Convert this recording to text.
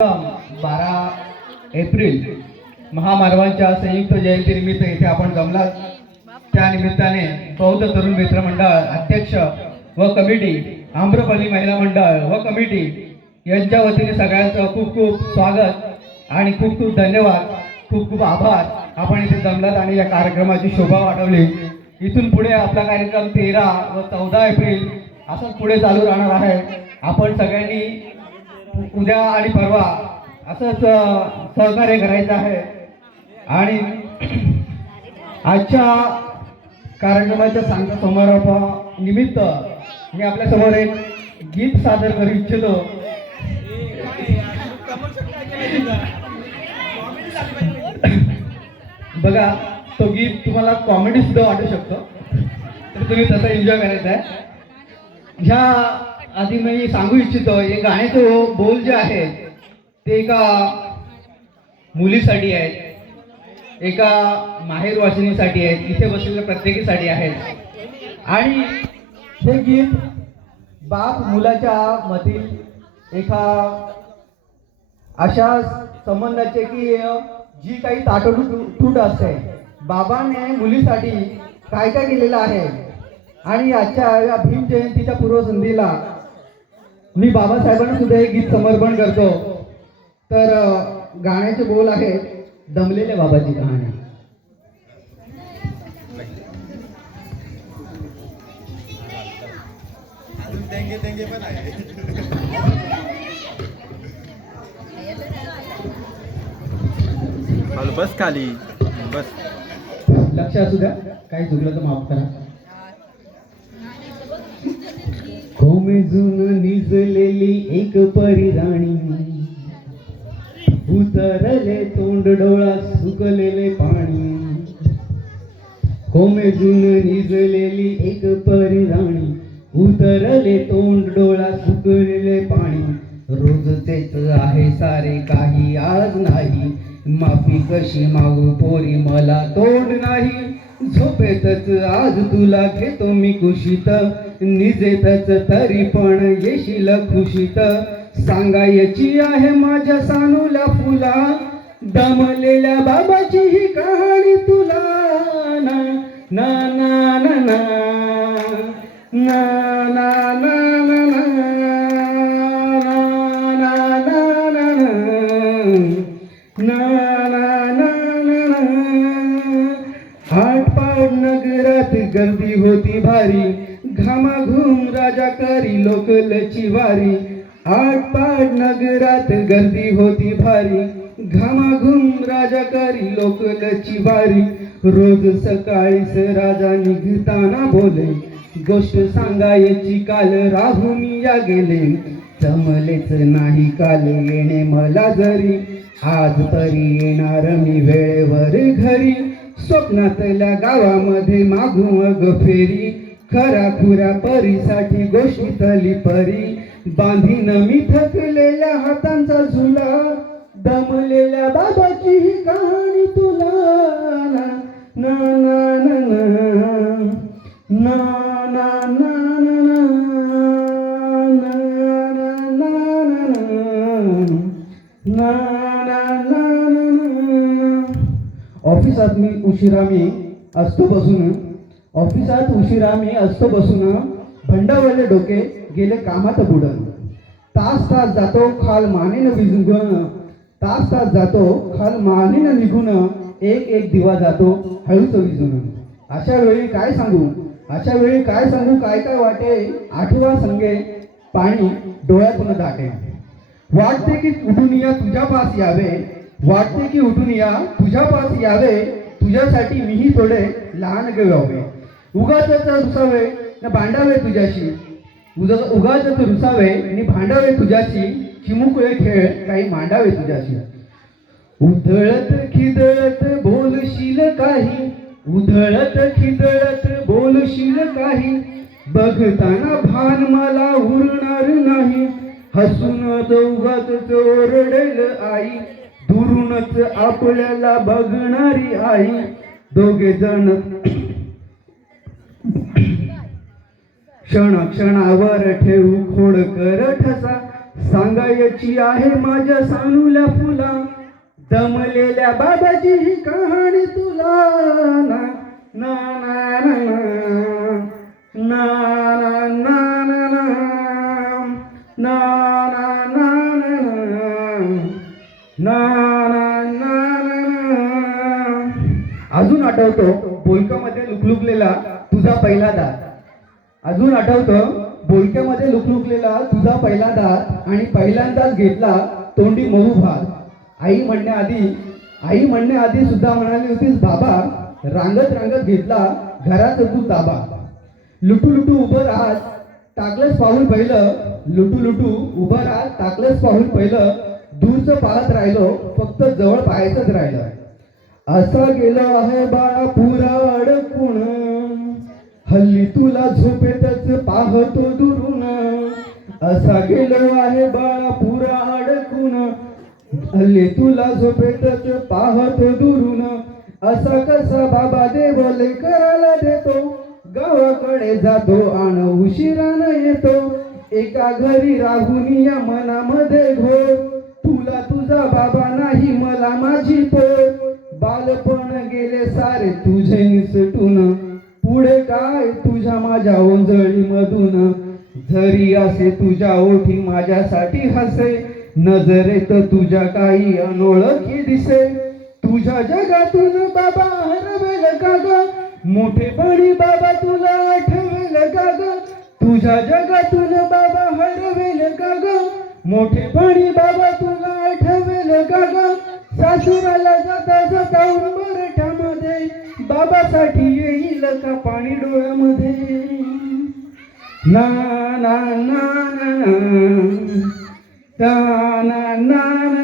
बारा एप्रिल महामानवांच्या संयुक्त जयंतीनिमित्त इथे आपण जमलात त्या निमित्ताने बौद्ध तरुण मित्र मंडळ अध्यक्ष व कमिटी आम्रपल्ली महिला मंडळ व कमिटी यांच्या वतीने सगळ्यांचं खूप खूप स्वागत आणि खूप खूप धन्यवाद. खूप खूप आभार. आपण इथे जमलात आणि या कार्यक्रमाची शोभा वाढवली. इथून पुढे आपला कार्यक्रम तेरा व चौदा एप्रिल असंच पुढे चालू राहणार आहे. आपण सगळ्यांनी उद्या आणि परवा असंच सहकार्य करायचं आहे. आणि आजच्या कार्यक्रमाच्या सांगता समारोपानिमित्त मी आपल्यासमोर एक गीत सादर करू इच्छितो. बघा तो गीत तुम्हाला कॉमेडी सुद्धा वाटू शकतो. तर तुम्ही तसं एन्जॉय करायचं आहे ह्या आधी मी सांगू इच्छितो हे गाण्याचं बोल जे आहे ते एका मुलीसाठी आहेत एका माहेर वाशिनीसाठी आहेत इथे बसलेल्या प्रत्येकीसाठी आहेत आणि हे गीत बाप मुलाच्या मधील एका अशा संबंधाचे की जी काही ताटडू तूट असते बाबाने मुलीसाठी काय काय केलेलं आहे? आणि आजच्या या भीम जयंतीच्या पूर्वसंधीला मी बाबासाहेबांना सुद्धा एक गीत समर्पण करतो. तर गाण्याचे बोल आहेत दमलेल्या बाबाची कहाणी. बस खाली. बस. लक्ष असू द्या काही चुकलं तर माफ करा. कोमेजून निजलेली एक परिराणी. उतरले तोंड डोळा सुकलेले पाणी. कोमेजून निजलेली एक परिराणी. उतरले तोंड डोळा सुकलेले पाणी. रोज तेच आहे सारे काही आज नाही. माफी कशी मागू पोरी मला तोंड नाही. झोपेतच आज तुला घेतो मी कुशीत. निजेतच तरी पण येशील खुशीत सांगायची आहे माझ्या सानूला फुला दमलेल्या बाबाची ही कहाणी तुला ना ना ना ना ना ना ना ना ना ना गर्दी होती भारी घामाघूम राजा करी लोकलची वारी. पाठ नगरात गर्दी होती भारी. घामाघूम राजा करी लोकलची वारी. रोज सकाळीच राजा निघताना बोले गोष्ट सांगायची काल राहून या गेले. जमलेच नाही काल येणे मला जरी. आज तरी येणार मी वेळेवर घरी. स्वप्नातल्या गावामध्ये मागू मग फेरी खरा खुरा परीसाठी गोष्टीतली परी बांधीन मी थकलेल्या हातांचा झुला दमलेल्या बाबाची ही कहाणी तुला ना ना ना ना ना ना ऑफिसात मी उशिरा मी असतो बसून ऑफिसात उशिरा मी असतो बसून भंडावले डोके गेले कामात बुडन. तास तास जातो खाल मानेनं विझून तास तास जातो खाल मानेनं निघून. एक एक दिवा जातो हळूच विझून अशा वेळी काय सांगू? अशा वेळी काय सांगू? काय काय वाटे? आठवा संगे पाणी डोळ्यातून दाटे. वाटते की उठून या तुझ्या पास यावे. वाटते की उठून या तुझ्या पास यावे. तुझ्यासाठी मीही थोडे लहान व्हावे. उगाच रुसावे न भांडावे तुझ्याशी. उगाच रुसावे आणि भांडावे तुझ्याशी. चिमुकळे खेळ काही मांडावे तुझ्याशी. उधळत खिदळत बोलशील काही. उधळत खिदळत बोलशील काही. बघताना भान मला उरणार नाही. हसून दोघात ओरडेल आई. दुरूनच आपल्याला बघणारी आई. दोघे जण क्षण क्षणावर ठेवू खोड कर ठसा सांगायची आहे माझ्या सानूला फुला दमलेल्या बाबाची ही कहाणी तुला ना ना ना ना ना ना ना अजून आठवतो बोलकामध्ये लुकलुकलेला तुझा पहिला दात अजून आठवतं बोलक्यामध्ये लुकलुकलेला तुझा पहिला दात आणि पहिल्यांदाच घेतला तोंडी मऊ भात. आई म्हणण्याआधी आई म्हणण्याआधी सुद्धा म्हणाली होतीस बाबा रांगत रांगत घेतला घरात तू ताबा. लुटू लुटू उभं राहत टाकलंच पाहून पहिलं लुटू लुटू उभं राहत टाकलंच पाहून पहिलं दूरचं पाहत राहिलो फक्त जवळ पाहायचंच राहिलं. असं गेलं आहे बाळा पुरा अडकून हल्ली तुला झोपेतच पाहतो दुरून. असा गेलो आहे बाळा पुरा अडकून हल्ली तुला झोपेतच पाहतो दुरून. असा कसा बाबा देव करायला देतो. गावाकडे जातो आणि उशिरानं येतो. एका घरी राहून या मनामध्ये घो. तुला तुझा बाबा नाही मला माझी पो बालपण गेले सारे तुझे निसटून. पुढे काय तुझ्या माझ्या ओंजळी मधून जरी असे तुझ्या ओठी माझ्यासाठी हसे नजरेत तुझ्या काही अनोळखी दिसे. तुझ्या जगातून बाबा हरवेल का ग? मोठेपणी बाबा तुला आठवेल का ग? तुझ्या जगातून बाबा हरवेल का ग? मोठेपणी बाबा तुला आठवेल का ग? सासुराला जाता जाता उंबरठ्यामध्ये बाबासाठी येईल का पाणी डोळ्यामध्ये? ना ना ना ना ना. ना ना.